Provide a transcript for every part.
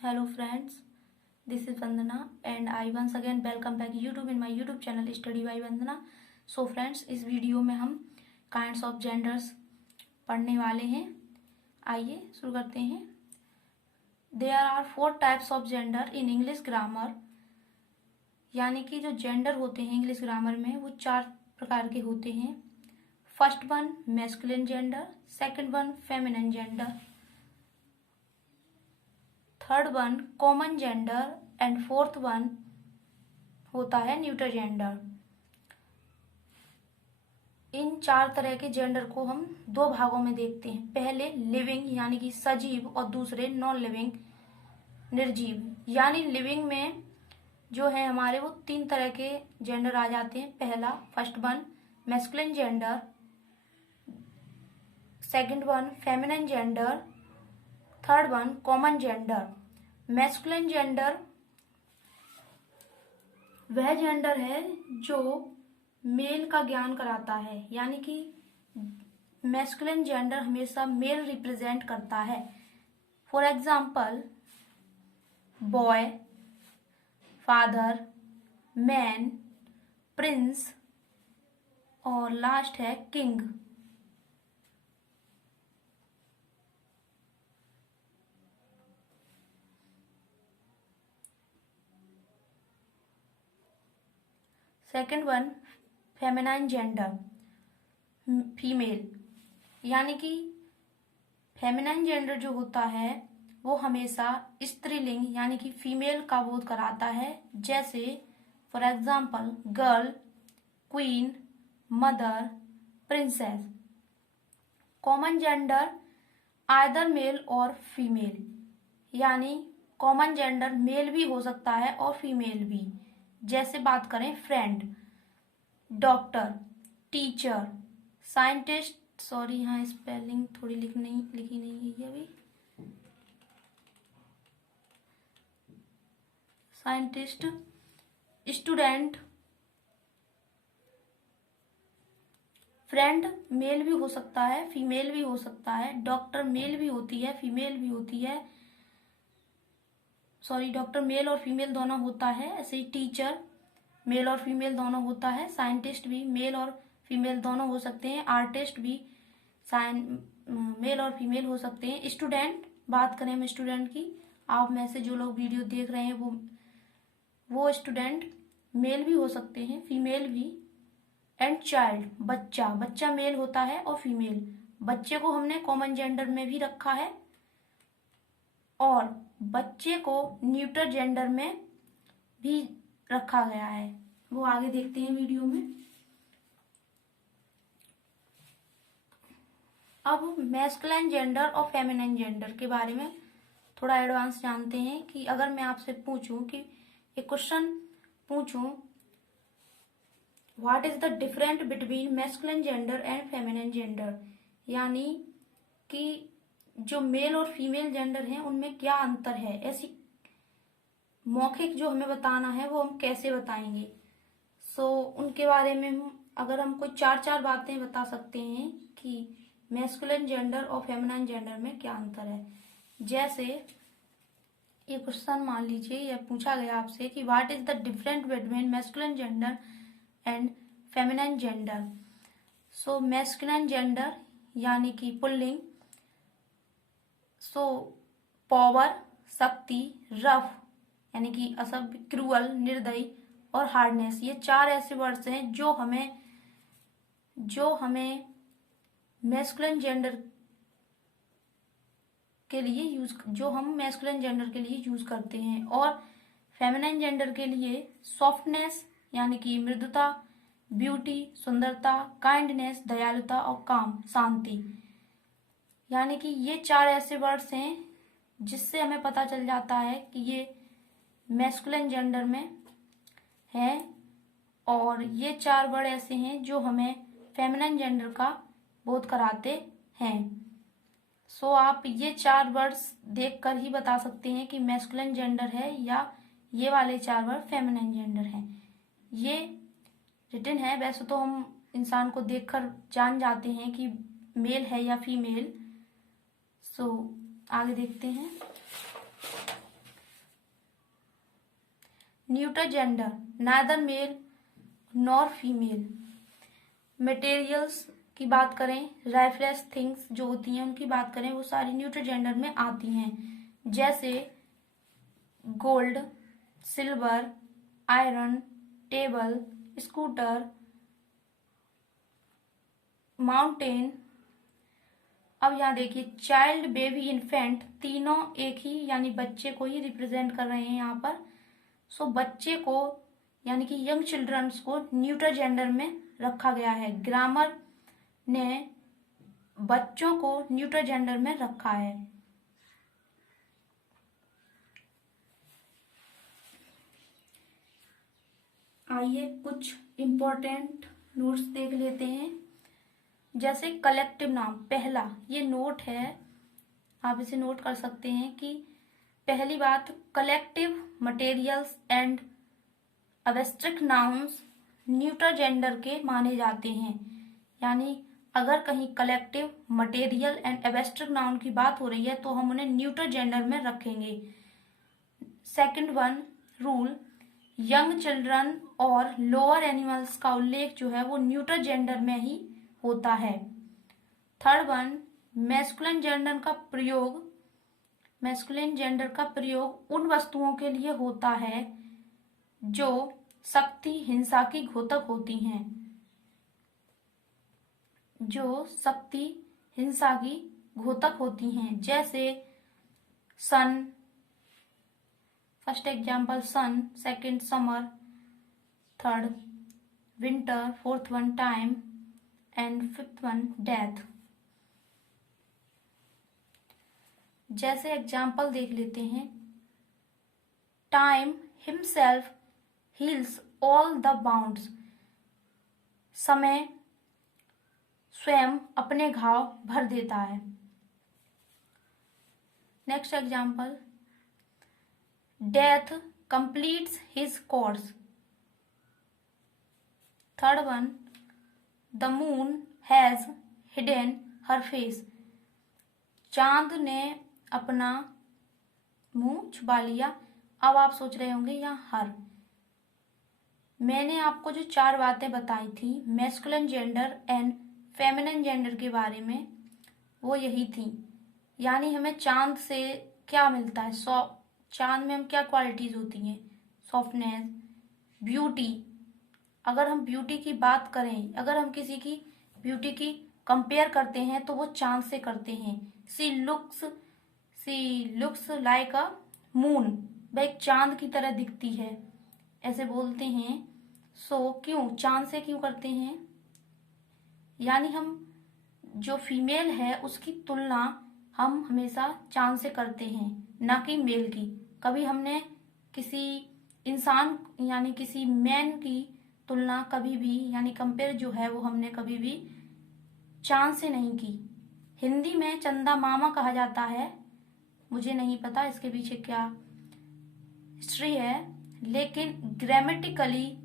Hello friends, this is Vandana and I once again welcome back YouTube in my YouTube channel Study by Vandana. So friends, इस video में हम kinds of genders पढ़ने वाले हैं। आइए शुरू करते हैं। There are 4 types of gender in English grammar, यानी कि जो जेंडर होते हैं इंग्लिश ग्रामर में वो 4 प्रकार के होते हैं। First one masculine gender, second one feminine gender, third one common gender and fourth one होता है न्यूटर जेंडर। इन 4 तरह के जेंडर को हम 2 भागों में देखते हैं। पहले लिविंग यानी कि सजीव और दूसरे नॉन लिविंग निर्जीव। यानी लिविंग में जो है हमारे वो 3 तरह के जेंडर आ जाते हैं। पहला first one masculine gender, second one feminine gender, third one common gender. Masculine gender वह जेंडर है जो मेल का ज्ञान कराता है, यानी कि मैस्कुलिन जेंडर हमेशा मेल रिप्रेजेंट करता है। For example boy, father, man, Prince और लास्ट है king. Second one feminine gender female, यानी कि फेमिनाइन जेंडर जो होता है वो हमेशा स्त्रीलिंग यानी कि फीमेल का बोध कराता है। जैसे for example girl, queen, mother, princess. Common gender either male और फीमेल, यानी कॉमन जेंडर मेल भी हो सकता है और फीमेल भी। जैसे बात करें friend, doctor, teacher, scientist, sorry यहाँ स्पेलिंग थोड़ी लिखी नहीं है अभी, साइंटिस्ट, स्टूडेंट। फ्रेंड मेल भी हो सकता है फीमेल भी हो सकता है। डॉक्टर मेल भी होती है फीमेल भी होती है, सॉरी डॉक्टर मेल और फीमेल दोनों होता है। ऐसे ही टीचर मेल और फीमेल दोनों होता है। साइंटिस्ट भी मेल और फीमेल दोनों हो सकते हैं। आर्टिस्ट भी मेल और फीमेल हो सकते हैं। स्टूडेंट, बात करें हम स्टूडेंट की, आप में से जो लोग वीडियो देख रहे हैं वो स्टूडेंट मेल भी हो सकते हैं फीमेल भी। एंड चाइल्ड, बच्चा मेल होता है और फीमेल। बच्चे को हमने कॉमन जेंडर में भी रखा है और बच्चे को न्यूटर जेंडर में भी रखा गया है, वो आगे देखते हैं वीडियो में। अब मैस्कुलिन जेंडर और फेमिनिन जेंडर के बारे में थोड़ा एडवांस जानते हैं कि अगर मैं आपसे पूछूं कि एक क्वेश्चन पूछूं, what is the different between masculine gender and feminine gender, यानी कि जो मेल और फीमेल जेंडर हैं उनमें क्या अंतर है, ऐसी मौखिक जो हमें बताना है वो हम कैसे बताएंगे। उनके बारे में अगर हम कोई 4 बातें बता सकते हैं कि मैस्कुलिन जेंडर और फेमिनिन जेंडर में क्या अंतर है। जैसे ये क्वेश्चन मान लीजिए यह पूछा गया आपसे कि what is the different between masculine gender and feminine gender. Masculine gender यानी कि पुल्लिंग, पावर शक्ति, रफ यानी कि असभ्य, क्रूअल निर्दयी और हार्डनेस। ये 4 ऐसे वर्ड्स हैं जो हमें मैस्कुलिन जेंडर के लिए यूज करते हैं। और फेमिनिन जेंडर के लिए सॉफ्टनेस यानी कि मृदुता, ब्यूटी सुंदरता, काइंडनेस दयालुता और काम शांति। यानी कि ये 4 ऐसे वर्ड्स हैं जिससे हमें पता चल जाता है कि ये मैस्कुलिन जेंडर में है और ये 4 वर्ड ऐसे हैं जो हमें फेमिनिन जेंडर का बोध कराते हैं। आप ये 4 वर्ड्स देखकर ही बता सकते हैं कि मैस्कुलिन जेंडर है या ये वाले 4 वर्ड फेमिनिन जेंडर हैं। ये रिटन है, वैसे तो हम इंसान को देखकर जान जाते हैं कि मेल है या फीमेल। आगे देखते हैं। Neuter gender, neither male nor female. Materials की बात करें, लाइफलेस थिंग्स जो होती हैं उनकी बात करें, वो सारी न्यूटर जेंडर में आती हैं, जैसे gold, silver, iron, table, scooter, mountain. अब यहाँ देखिए, चाइल्ड, बेबी, इन्फेंट, तीनों एक ही यानी बच्चे को ही रिप्रेजेंट कर रहे हैं यहाँ पर। सो बच्चे को यानी कि यंग चिल्ड्रंस को न्यूटर जेंडर में रखा गया है। ग्रामर ने बच्चों को न्यूटर जेंडर में रखा है। आइए कुछ इम्पोर्टेंट नोट्स देख लेते हैं। जैसे कलेक्टिव नाउन, पहला ये नोट है, आप इसे नोट कर सकते हैं कि पहली बात, collective materials and abstract nouns neuter gender के माने जाते हैं। यानी अगर कहीं collective, material and abstract noun की बात हो रही है तो हम उन्हें न्यूटर जेंडर में रखेंगे। Second one rule, young children और लोअर एनिमल्स का उल्लेख जो है वो न्यूटर जेंडर में ही होता है। थर्ड वन, मैस्कुलिन जेंडर का प्रयोग उन वस्तुओं के लिए होता है जो शक्ति, हिंसा की घोतक होती हैं, जैसे sun, first example sun, second summer, third winter, fourth one time and fifth one death. जैसे एग्जाम्पल देख लेते हैं, time himself heals all the bounds, समय स्वयं अपने घाव भर देता है। Next example, death completes his course. Third one, the moon has hidden her face, चांद ने अपना मुंह छुपा लिया। अब आप सोच रहे होंगे यहाँ हर, मैंने आपको जो 4 बातें बताई थी masculine gender and feminine gender के बारे में, वो यही थी। यानी हमें चांद से क्या मिलता है, चांद में हम क्या क्वालिटीज होती हैं, सॉफ्टनेस, ब्यूटी। अगर हम ब्यूटी की बात करें, अगर हम किसी की ब्यूटी की कंपेयर करते हैं तो वो चांद से करते हैं। सी लुक्स लाइक अ मून, वह एक चांद की तरह दिखती है, ऐसे बोलते हैं। सो क्यों चांद से क्यों करते हैं, यानी हम जो फीमेल है उसकी तुलना हम हमेशा चांद से करते हैं, ना कि मेल की। कभी हमने किसी इंसान यानी किसी मैन की तुलना कभी भी यानी कंपेयर जो है वो हमने कभी भी चांद से नहीं की। हिंदी में चंदा मामा कहा जाता है, मुझे नहीं पता इसके पीछे क्या हिस्ट्री है, लेकिन ग्रामेटिकली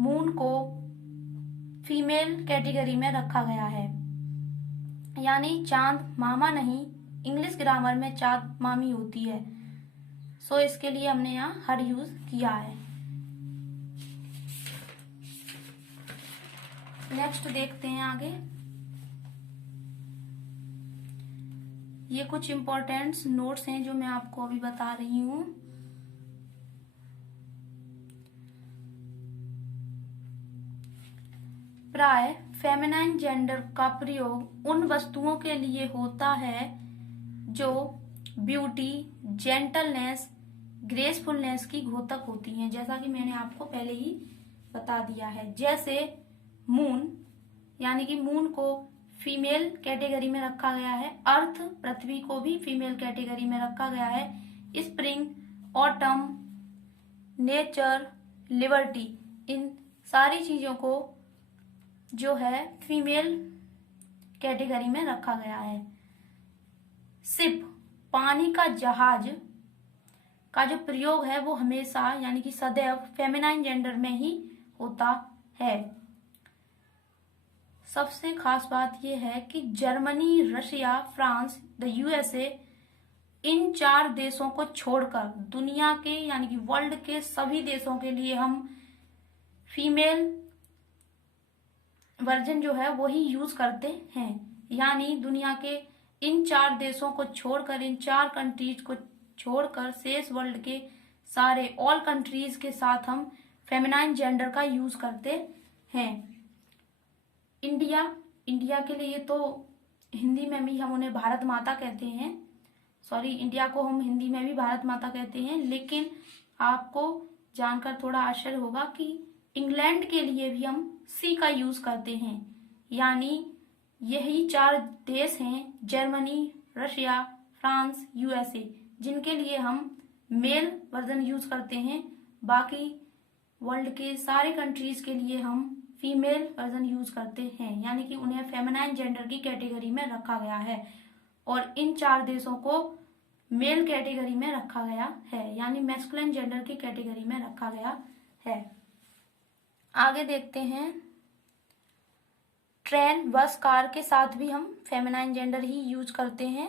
मून को फीमेल कैटेगरी में रखा गया है, यानी चांद मामा नहीं, इंग्लिश ग्रामर में चांद मामी होती है। सो इसके लिए हमने यहाँ हर यूज किया है। नेक्स्ट देखते हैं आगे, ये कुछ इंपॉर्टेंट नोट्स हैं जो मैं आपको अभी बता रही हूं। प्राय फेमिनाइन जेंडर का प्रयोग उन वस्तुओं के लिए होता है जो ब्यूटी, जेंटलनेस, ग्रेसफुलनेस की घोतक होती हैं, जैसा कि मैंने आपको पहले ही बता दिया है। जैसे मून, यानी कि मून को फीमेल कैटेगरी में रखा गया है। अर्थ, पृथ्वी को भी फीमेल कैटेगरी में रखा गया है। स्प्रिंग, ऑटम, नेचर, लिबर्टी, इन सारी चीजों को जो है फीमेल कैटेगरी में रखा गया है। शिप, पानी का जहाज का जो प्रयोग है वो हमेशा यानी कि सदैव फेमिनाइन जेंडर में ही होता है। सबसे खास बात यह है कि Germany, Russia, France, the USA इन 4 देशों को छोड़कर दुनिया के यानी कि वर्ल्ड के सभी देशों के लिए हम फीमेल वर्जन जो है वही यूज करते हैं। यानी दुनिया के इन 4 देशों को छोड़कर, इन 4 कंट्रीज को छोड़कर शेष वर्ल्ड के सारे ऑल कंट्रीज के साथ हम फेमिनाइन जेंडर का यूज करते हैं। इंडिया के लिए तो हिंदी में भी हम उन्हें भारत माता कहते हैं, सॉरी, इंडिया को हम हिंदी में भी भारत माता कहते हैं। लेकिन आपको जानकर थोड़ा आश्चर्य होगा कि इंग्लैंड के लिए भी हम सी का यूज करते हैं। यानी यही 4 देश हैं, जर्मनी, रशिया, फ्रांस, यूएसए, जिनके लिए हम मेल वर्जन यूज करते हैं। बाकी वर्ल्ड के सारे कंट्रीज के लिए हम फीमेल वर्जन यूज करते हैं, यानी कि उन्हें फेमिनाइन जेंडर की कैटेगरी में रखा गया है और इन 4 देशों को मेल कैटेगरी में रखा गया है, यानी मैस्कुलिन जेंडर की कैटेगरी में रखा गया है। आगे देखते हैं, ट्रेन, बस, कार के साथ भी हम फेमिनाइन जेंडर ही यूज करते हैं।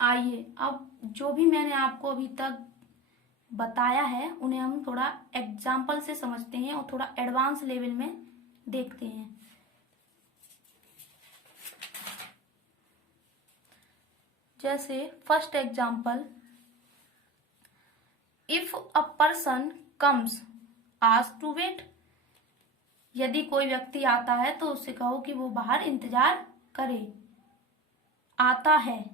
आइए अब जो भी मैंने आपको अभी तक बताया है उन्हें हम थोड़ा एग्जाम्पल से समझते हैं और थोड़ा एडवांस लेवल में देखते हैं। जैसे first example, if a person comes ask to wait, यदि कोई व्यक्ति आता है तो उससे कहो कि वो बाहर इंतजार करे। आता है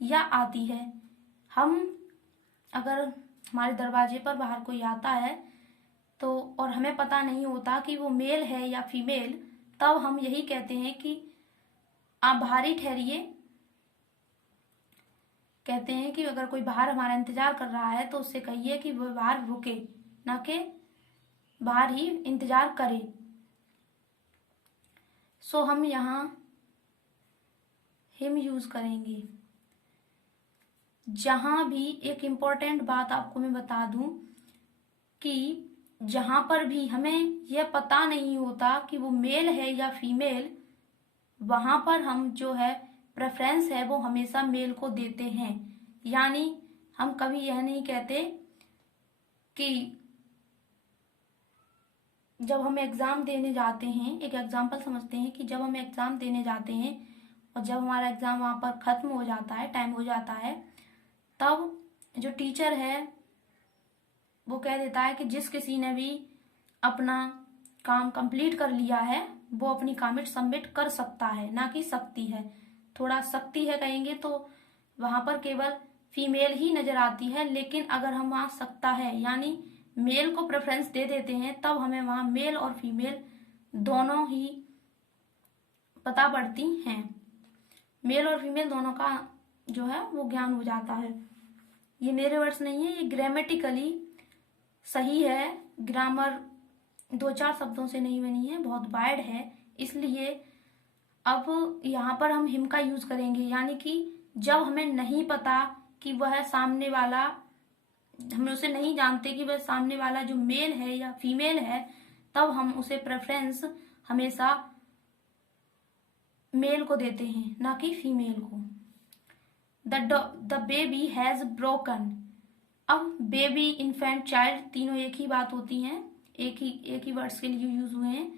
या आती है, हम अगर हमारे दरवाजे पर बाहर कोई आता है तो और हमें पता नहीं होता कि वो मेल है या फीमेल, तब हम यही कहते हैं कि आप बाहर ही ठहरिए। कहते हैं कि अगर कोई बाहर हमारा इंतजार कर रहा है तो उससे कहिए कि वो बाहर रुके, ना कि बाहर ही इंतजार करे। सो हम यहाँ हिम यूज करेंगे। जहां भी एक इम्पोर्टेंट बात आपको मैं बता दूं कि जहां पर भी हमें यह पता नहीं होता कि वो मेल है या फीमेल, वहां पर हम जो है प्रेफरेंस है वो हमेशा मेल को देते हैं। यानी हम कभी यह नहीं कहते कि जब हम एग्जाम देने जाते हैं, एक एग्जाम्पल समझते हैं कि जब हम एग्जाम देने जाते हैं और जब हमारा एग्जाम वहां पर खत्म हो जाता है, टाइम हो जाता है, तब जो टीचर है वो कह देता है कि जिस किसी ने भी अपना काम कंप्लीट कर लिया है वो अपनी कमेंट सबमिट कर सकता है, ना कि सकती है। थोड़ा सकती है कहेंगे तो वहां पर केवल फीमेल ही नजर आती है, लेकिन अगर हम वहां सकता है यानी मेल को प्रेफरेंस दे देते हैं तब हमें वहां मेल और फीमेल दोनों ही पता पड़ती हैं। मेल और फीमेल दोनों का जो है वो ज्ञान हो जाता है। ये मेरे वर्ड्स नहीं है, ये ग्रामेटिकली सही है, ग्रामर 2-4 शब्दों से नहीं बनी है, बहुत वाइड है। इसलिए अब यहाँ पर हम हिम का यूज करेंगे, यानी कि जब हमें नहीं पता कि वह सामने वाला, हम उसे नहीं जानते कि वह सामने वाला जो मेल है या फीमेल है, तब हम उसे प्रेफरेंस हमेशा मेल को देते हैं, ना कि फीमेल को। द बेबी हैज ब्रोकन, अब बेबी, इन्फेंट, चाइल्ड तीनों एक ही बात होती हैं, एक ही वर्ड्स के लिए यूज हुए हैं।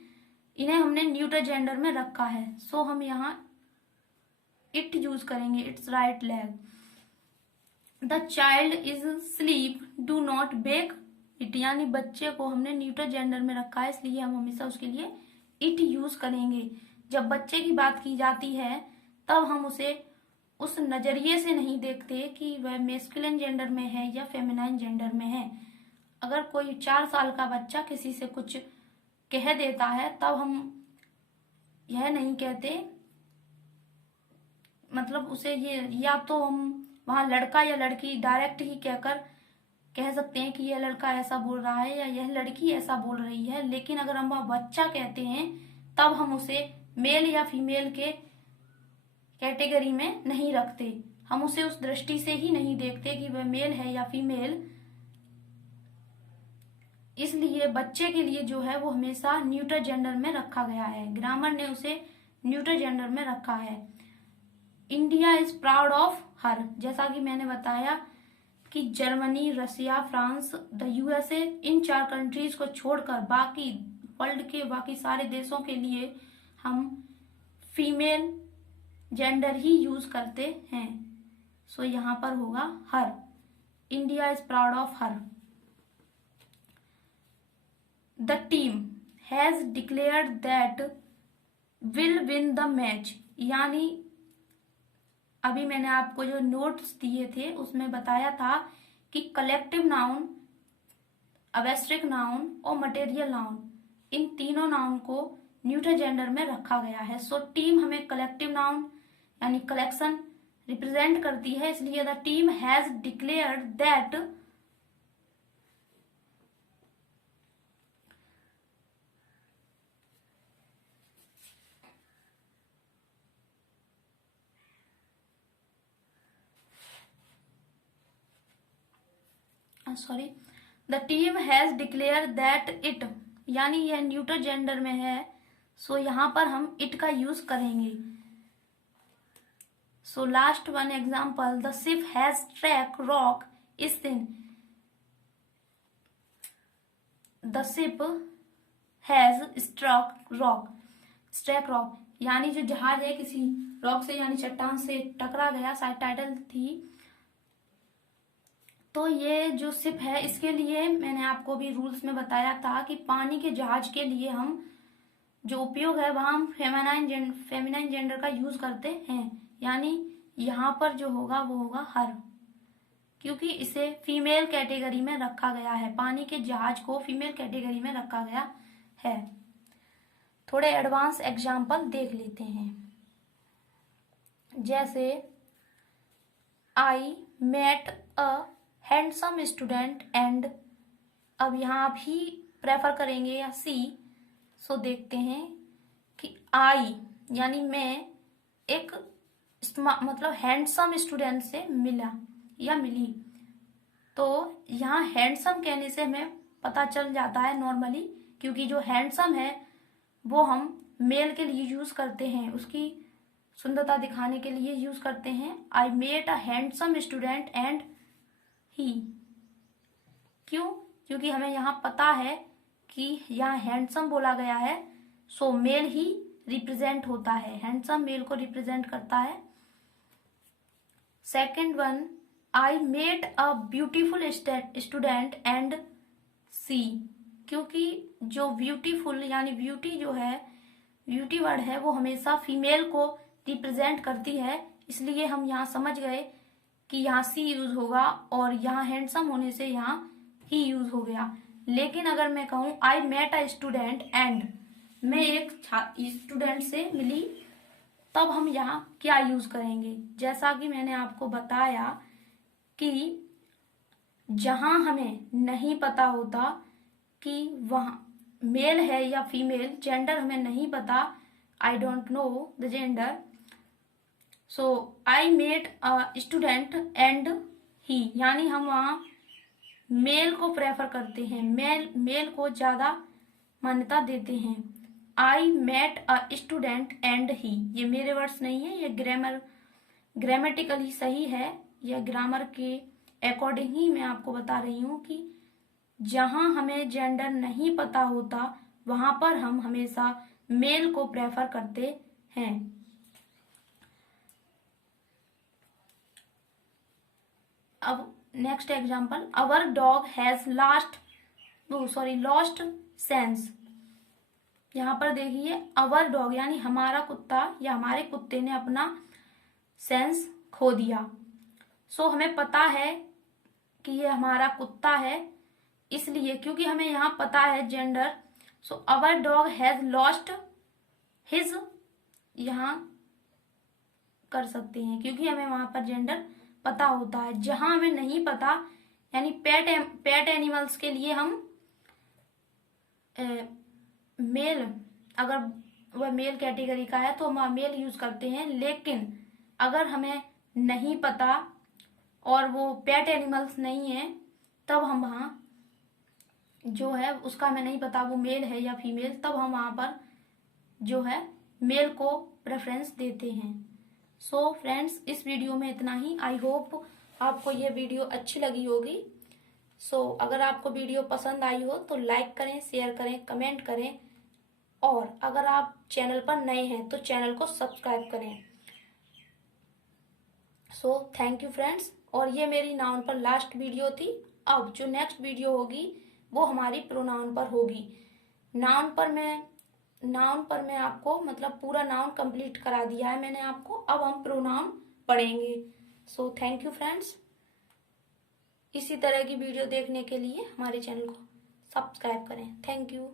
इन्हें हमने न्यूटर जेंडर में रखा है, सो हम यहाँ इट यूज करेंगे, it's right leg. The child is sleep, do not wake it, यानी बच्चे को हमने न्यूटर जेंडर में रखा है, इसलिए हम हमेशा उसके लिए इट यूज करेंगे। जब बच्चे की बात की जाती है तब हम उसे उस नजरिए से नहीं देखते कि वह मेस्कुलिन जेंडर में है या फेमिनाइन जेंडर में है। अगर कोई 4 साल का बच्चा किसी से कुछ कह देता है तब हम यह नहीं कहते, मतलब उसे ये, या तो हम वहां लड़का या लड़की डायरेक्ट ही कहकर कह सकते हैं कि यह लड़का ऐसा बोल रहा है या यह लड़की ऐसा बोल रही है, लेकिन अगर हम वह बच्चा कहते हैं तब हम उसे मेल या फीमेल के कैटेगरी में नहीं रखते, हम उसे उस दृष्टि से ही नहीं देखते कि वह मेल है या फीमेल। इसलिए बच्चे के लिए जो है वो हमेशा न्यूटर जेंडर में रखा गया है, ग्रामर ने उसे न्यूटर जेंडर में रखा है। India is proud of her. जैसा कि मैंने बताया कि Germany, Russia, France, the USA, इन 4 कंट्रीज को छोड़कर बाकी वर्ल्ड के बाकी सारे देशों के लिए हम फीमेल जेंडर ही यूज करते हैं। सो यहाँ पर होगा her. India is proud of her. The team has declared that will win the match. यानी अभी मैंने आपको जो नोट्स दिए थे उसमें बताया था कि कलेक्टिव नाउन, अवेस्ट्रिक नाउन और मटेरियल नाउन, इन तीनों नाउन को न्यूट्रल जेंडर में रखा गया है। सो टीम हमें कलेक्टिव नाउन यानी कलेक्शन रिप्रेजेंट करती है, इसलिए the team has declared that the team has declare that it, यानी यह न्यूट्रल जेंडर में है, सो यहां पर हम इट का यूज करेंगे। So last one example, the ship has struck rock इस दिन। The ship has struck rock, struck rock यानी जो जहाज है किसी रॉक से यानी चट्टान से टकरा गया, शायद टाइटल थी। तो ये जो शिप है इसके लिए मैंने आपको भी रूल्स में बताया था कि पानी के जहाज के लिए हम जो उपयोग है वहां हम फेमिनाइन जेंडर का यूज करते हैं, यानी यहाँ पर जो होगा वो होगा हर, क्योंकि इसे फीमेल कैटेगरी में रखा गया है। पानी के जहाज को फीमेल कैटेगरी में रखा गया है। थोड़े एडवांस एग्जाम्पल देख लेते हैं। जैसे I met a handsome student and, अब यहाँ आप ही प्रेफर करेंगे या सी। सो देखते हैं कि आई यानी मैं एक मतलब हैंडसम स्टूडेंट से मिला या मिली, तो यहाँ हैंडसम कहने से हमें पता चल जाता है नॉर्मली, क्योंकि जो हैंडसम है वो हम मेल के लिए यूज करते हैं, उसकी सुंदरता दिखाने के लिए यूज करते हैं। I met a handsome student and he, क्यों? क्योंकि हमें यहाँ पता है कि यहाँ हैंडसम बोला गया है, सो मेल ही रिप्रेजेंट होता है, हैंडसम मेल को रिप्रेजेंट करता है। Second one, I met a beautiful student and see, क्योंकि जो ब्यूटीफुल यानी ब्यूटी जो है, ब्यूटी वर्ड है वो हमेशा फीमेल को रिप्रेजेंट करती है, इसलिए हम यहाँ समझ गए कि यहाँ सी यूज होगा और यहाँ हैंडसम होने से यहाँ ही यूज हो गया। लेकिन अगर मैं कहूँ I met a student and, मैं एक स्टूडेंट से मिली, तब हम यहाँ क्या यूज करेंगे? जैसा कि मैंने आपको बताया कि जहां हमें नहीं पता होता कि वहां मेल है या फीमेल, जेंडर हमें नहीं पता, I don't know the gender, so I met a student and he, यानी हम वहां मेल को प्रेफर करते हैं, मेल को ज्यादा मान्यता देते हैं। I met a student and he, ये मेरे वर्ड्स नहीं है, ये ग्रामेटिकली सही है, यह ग्रामर के अकॉर्डिंग ही मैं आपको बता रही हूँ कि जहां हमें जेंडर नहीं पता होता वहां पर हम हमेशा मेल को प्रेफर करते हैं। अब next example, our dog has lost sense. यहाँ पर देखिए अवर डॉग यानी हमारा कुत्ता या हमारे कुत्ते ने अपना सेंस खो दिया। सो हमें पता है कि ये हमारा कुत्ता है, इसलिए क्योंकि हमें यहाँ पता है gender, so our dog has lost his, यहाँ कर सकते हैं क्योंकि हमें वहां पर जेंडर पता होता है। जहां हमें नहीं पता यानी पेट एनिमल्स के लिए हम मेल, अगर वह मेल कैटेगरी का है तो हम मेल यूज करते हैं, लेकिन अगर हमें नहीं पता और वो पेट एनिमल्स नहीं है तब हम वहां जो है उसका हमें नहीं पता वो मेल है या फीमेल, तब हम वहां पर जो है मेल को प्रेफरेंस देते हैं। सो फ्रेंड्स, इस वीडियो में इतना ही। आई होप आपको ये वीडियो अच्छी लगी होगी। सो अगर आपको वीडियो पसंद आई हो तो लाइक करें, शेयर करें, कमेंट करें, और अगर आप चैनल पर नए हैं तो चैनल को सब्सक्राइब करें। So thank you friends. और ये मेरी नाउन पर लास्ट वीडियो थी। अब जो नेक्स्ट वीडियो होगी वो हमारी प्रोनाउन पर होगी। नाउन पर मैं आपको मतलब पूरा नाउन कंप्लीट करा दिया है मैंने आपको। अब हम प्रोनाउन पढ़ेंगे। So thank you friends. इसी तरह की वीडियो देखने के लिए हमारे चैनल को सब्सक्राइब करें। Thank you.